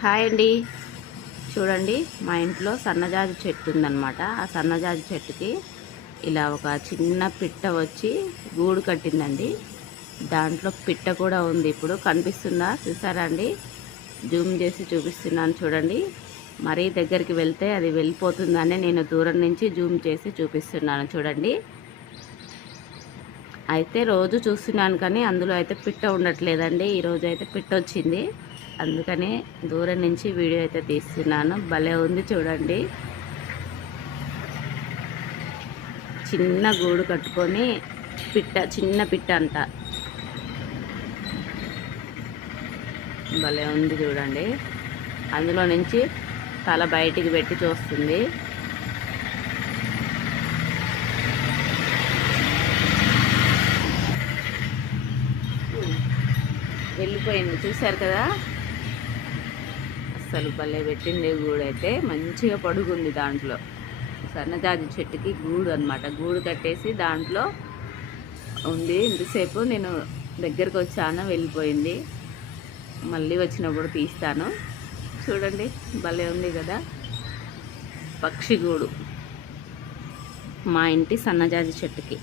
Hi అండి. చూడండి, మా ఇంట్లో సన్నజాజి చెట్టు ఉందన్నమాట. ఆ సన్నజాజి చెట్టుకి ఇలా ఒక చిన్న పిట్ట వచ్చి గూడు కట్టిందండి. దాంట్లో పిట్ట కూడా ఉంది. ఇప్పుడు కనిపిస్తుందా, చూసారా అండి? జూమ్ చేసి చూపిస్తున్నాను చూడండి. మరీ దగ్గరికి వెళ్తే అది వెళ్ళిపోతుందని నేను దూరం నుంచి జూమ్ చేసి చూపిస్తున్నాను చూడండి. అయితే రోజు చూస్తున్నాను కానీ అందులో అయితే పిట్ట ఉండట్లేదండి. ఈరోజు అయితే పిట్ట వచ్చింది, అందుకనే దూరం నుంచి వీడియో అయితే తీస్తున్నాను. భలే ఉంది చూడండి. చిన్న గూడు కట్టుకొని పిట్ట, చిన్న పిట్ట అంట. భలే ఉంది చూడండి. అందులో నుంచి తల బయటికి పెట్టి చూస్తుంది. వెళ్ళిపోయింది, చూశారు కదా. అస్సలు భలే పెట్టింది గూడైతే. మంచిగా పడుకుంది దాంట్లో. సన్నజాజి చెట్టుకి గూడు అనమాట. గూడు కట్టేసి దాంట్లో ఉంది. ఇంతసేపు నేను దగ్గరకు వచ్చాను, వెళ్ళిపోయింది. మళ్ళీ వచ్చినప్పుడు తీస్తాను. చూడండి, భలే ఉంది కదా పక్షి గూడు మా ఇంటి సన్నజాజి చెట్టుకి.